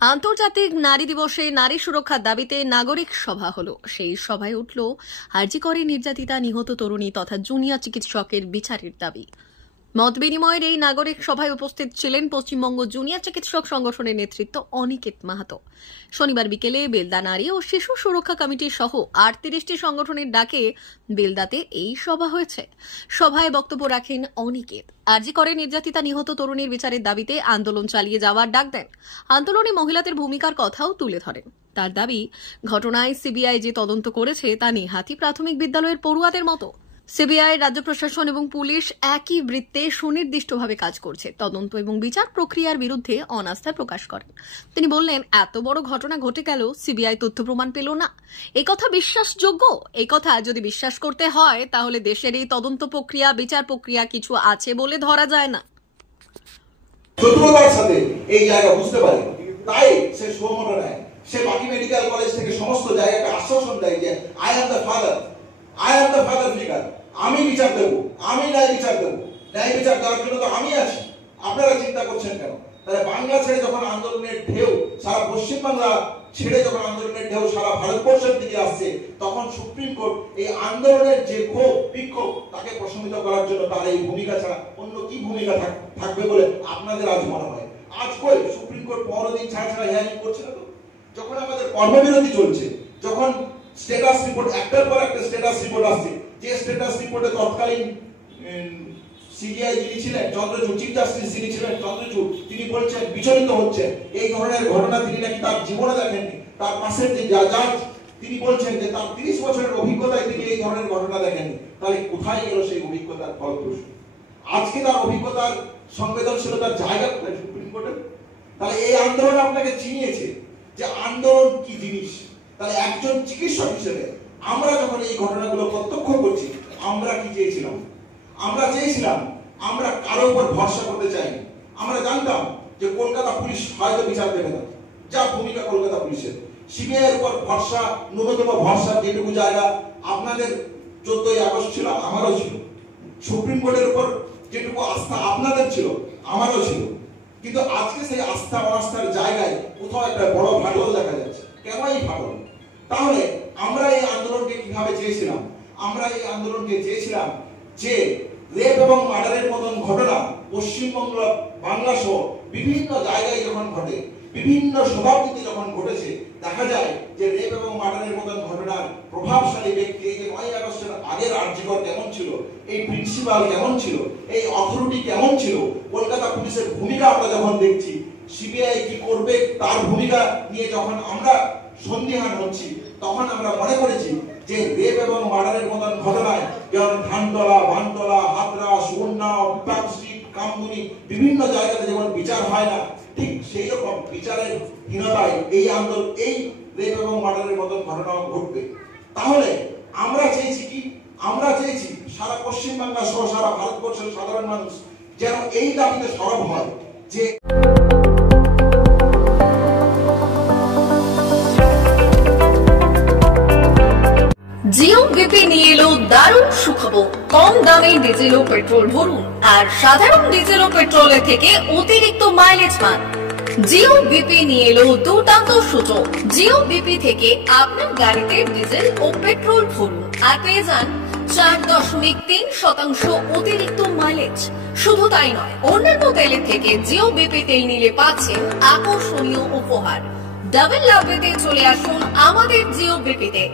আন্তর্জাতিক নারী দিবসে নারী সুরক্ষার দাবিতে নাগরিক সভা হলো। সেই সভায় উঠল আরজি করে নির্যাতিতা নিহত তরুণী তথা জুনিয়র চিকিৎসকের বিচারের দাবি। মত বিনিময়ের এই নাগরিক সভায় উপস্থিত ছিলেন পশ্চিমবঙ্গ জুনিয়র চিকিৎসক সংগঠনের নেতৃত্ব অনিকেত মাহাতো। শনিবার বিকেলে বেলদা নারী ও শিশু সুরক্ষা কমিটি সহ 38টি সংগঠনের ডাকে বেলদাতে এই সভা হয়েছে। সভায় বক্তব্য রাখেন অনিকেত। আরজি করে নির্যাতিতা নিহত তরুণীর বিচারের দাবিতে আন্দোলন চালিয়ে যাওয়ার ডাক দেন। আন্দোলনে মহিলাদের ভূমিকার কথাও তুলে ধরেন। তার দাবি, ঘটনায় সিবিআই যে তদন্ত করেছে তা নেহাতি প্রাথমিক বিদ্যালয়ের পড়ুয়াদের মতো। সিবিআই, রাজ্য প্রশাসন এবং পুলিশ একই বৃত্তে সুনির্দিষ্টভাবে কাজ করছে। তদন্ত এবং বিচার প্রক্রিয়ার বিরুদ্ধে অনাস্থা প্রকাশ করেন। তিনি বললেন, এত বড় ঘটনা ঘটে গেল, সিবিআই তথ্য প্রমাণ পেল না। এই কথা বিশ্বাসযোগ্য? এই কথা যদি বিশ্বাস করতে হয় তাহলে দেশের এই তদন্ত প্রক্রিয়া, বিচার প্রক্রিয়া কিছু আছে বলে ধরা যায় না। চতুরতার সাথে এই জায়গা বুঝতে পারে, তাই সে সুমোটো নেয়। সে বাকি মেডিকেল কলেজ থেকে সমস্ত জায়গাকে আশ্বাসন দেয় যে I am the father figure, আমি বিচার দেবো, আমি ন্যায় বিচার দেবো। ন্যায় বিচার দেওয়ার জন্য তো আমি আছি, আপনারা চিন্তা করছেন কেন? তাহলে বাংলা ছেড়ে যখন আন্দোলনের ঢেউ সারা পশ্চিমবাংলা ছেড়ে যখন আন্দোলনের ঢেউ সারা ভারতবর্ষের দিকে আসছে, তখন সুপ্রিম কোর্ট এই আন্দোলনের যে ক্ষোভ বিক্ষোভ তাকে প্রশমিত করার জন্য তার এই ভূমিকা ছাড়া অন্য কি ভূমিকা থাকবে বলে আপনাদের আজ মনে হয়? আজ কই সুপ্রিম কোর্ট 15 দিন ছাড়া হিয়ারিং করছে না তো? যখন আমাদের কর্মবিরতি চলছে, যখন স্ট্যাটাস রিপোর্ট একটার পর একটা স্ট্যাটাস রিপোর্ট আসছে, যে স্ট্যাটাস রিপোর্টে তৎকালীন সিবিআই যিনি ছিলেন চন্দ্রচূড়, চিফ জাস্টিস যিনি ছিলেন চন্দ্রচূড়, তিনি বলছেন বিচলিত হচ্ছেন। এই ধরনের ঘটনা তিনি নাকি তার জীবনে দেখেননি। তার পাশের যে জাজ তিনি বলছেন যে তার 30 বছরের অভিজ্ঞতায় তিনি এই ধরনের ঘটনা দেখেননি। তাহলে কোথায় গেল সেই অভিজ্ঞতার ফলপ্রসূ? আজকে তার অভিজ্ঞতার সংবেদনশীলতার জায়গা কোথায় সুপ্রিম কোর্টের? তাহলে এই আন্দোলন আপনাকে চিনিয়েছে যে আন্দোলন কি জিনিস। তাহলে একজন চিকিৎসক হিসেবে আমরা যখন এই ঘটনাগুলো প্রত্যক্ষ করছি, আমরা কি চেয়েছিলাম? আমরা কারো উপর ভরসা করতে চাইনি। আমরা জানতাম যে কলকাতা পুলিশ হয়তো বিচার দেবে না, যা ভূমিকা কলকাতা পুলিশের। সিবিআই এর উপর ভরসা, ন্যূনতম ভরসা যেটুকু জায়গা আপনাদের 14ই আগস্ট ছিল, আমারও ছিল। সুপ্রিম কোর্টের উপর যেটুকু আস্থা আপনাদের ছিল, আমারও ছিল। কিন্তু আজকে সেই আস্থা অনাস্থার জায়গায় কোথাও একটা বড় ফাটল দেখা যাচ্ছে। কেন এই ফাটল? তাহলে আমরা এই আন্দোলনকে কিভাবে চেয়েছিলাম? আমরা এই আন্দোলনকে চেয়েছিলাম যে রেপ এবং মার্ডারের মতন ঘটনা পশ্চিমবঙ্গ, বাংলা সহ বিভিন্ন জায়গায় যখন ঘটে, বিভিন্ন শতাব্দীতে যখন ঘটেছে, দেখা যায় যে রেপ এবং মার্ডারের মতন ঘটনার প্রভাবশালী ব্যক্তি, এই যে 9 আগস্টের আগের আরজিকর কেমন ছিল, এই প্রিন্সিপাল কেমন ছিল, এই অথরিটি কেমন ছিল, কলকাতা পুলিশের ভূমিকা আমরা যখন দেখছি, সিবিআই কি করবে তার ভূমিকা নিয়ে যখন আমরা সন্দিহান হচ্ছি, তখন আমরা মনে করেছি যে রেপ এবং মার্ডারের মতন ঘটনায় যেমন ধানতলা, বানতলা, হাতরা, সুবর্ণা, বিপাক স্ট্রিট, কামদুনি বিভিন্ন জায়গাতে যেমন বিচার হয় না, ঠিক সেই রকম বিচারের হীনতায় এই আন্দোলন, এই রেপ এবং মার্ডারের মতন ঘটনাও ঘটবে। তাহলে আমরা চেয়েছি কি? আমরা চেয়েছি সারা পশ্চিমবাংলা সহ সারা ভারতবর্ষের সাধারণ মানুষ যেন এই দাবিতে সরব হয় যে জিও বিপি নিয়ে এলো দারুণ সুখবর। কম দামে ডিজেল ও পেট্রোল ভরুন আর সাধারণ ডিজেল ও পেট্রোলের থেকে অতিরিক্ত মাইলেজ পান। জিও বিপি নিয়ে এলো দুর্দান্ত সুযোগ। জিও বিপি থেকে আপনার গাড়িতে ডিজেল ও পেট্রোল ভরুন আর পেয়ে যান 4.3% অতিরিক্ত মাইলেজ। শুধু তাই নয়, অন্যান্য তেলের থেকে জিও বিপি তেল নিলে পাচ্ছেন আকর্ষণীয় উপহার। ডাবল লাভ পেতে চলে আসুন আমাদের জিও বিপিতে।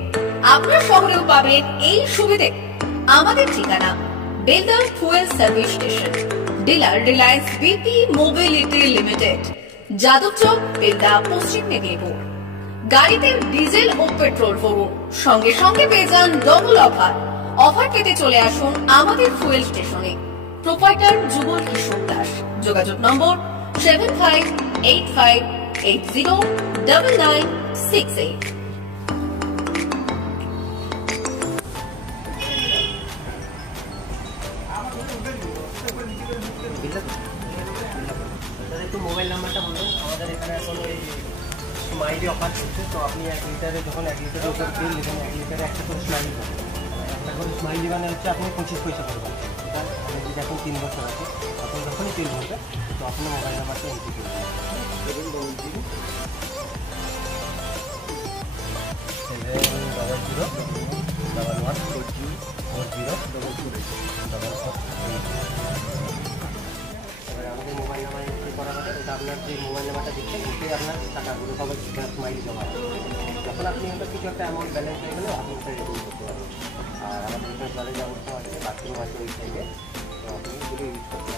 আপনার শহরেও পাবেন এই সুবিধে। আমাদের ঠিকানা Belda fuel service station, dealer Reliance BP mobility limited, Jadabchak, Belda, পশ্চিম মেদিনীপুর। গাড়িতে ডিজেল ও পেট্রোল ভরুন, সঙ্গে সঙ্গে পেয়ে যান ডবল অফার। অফার পেতে চলে আসুন আমাদের ফুয়েল স্টেশনে। প্রোপাইটার যুগল কিশোর দাস। যোগাযোগ নম্বর 7585809968। একটু মোবাইল নাম্বারটা বলুন। আমাদের এখানে এখন ওই স্মাইলি অফার চলছে, তো আপনি 1 লিটারে যখন 1 লিটারের উপর তেল নেবেন, 1 লিটারে একটা করে স্মাইলি পাবেন। একটা করে স্মাইলি মানে হচ্ছে আপনি 25 পয়সা পাবেন। এটা আপনি যদি এখন 3 বছর আছে, আপনি যখনই তেল ভরবেন তো আপনার মোবাইল নাম্বারটা এন্ট্রি করবেন। এবার আমাদের মোবাইল নাম্বার এন্ট্রি করা হবে, ওটা আপনার যে মোবাইল নাম্বারটা দিচ্ছেন ওটাই আপনার টাকাগুলো সবাই স্মাইল জমা হবে। যখন আপনি ওটা কিছু একটা অ্যামাউন্ট ব্যালেন্স হয়ে গেলে আপনি ওটা রিডিম করতে পারবেন। আর আমাদের এখানে জলের ব্যবস্থা আছে, বাথরুম আছে ওই সাইডে, তো আপনি এগুলো ইউজ করতে পারেন।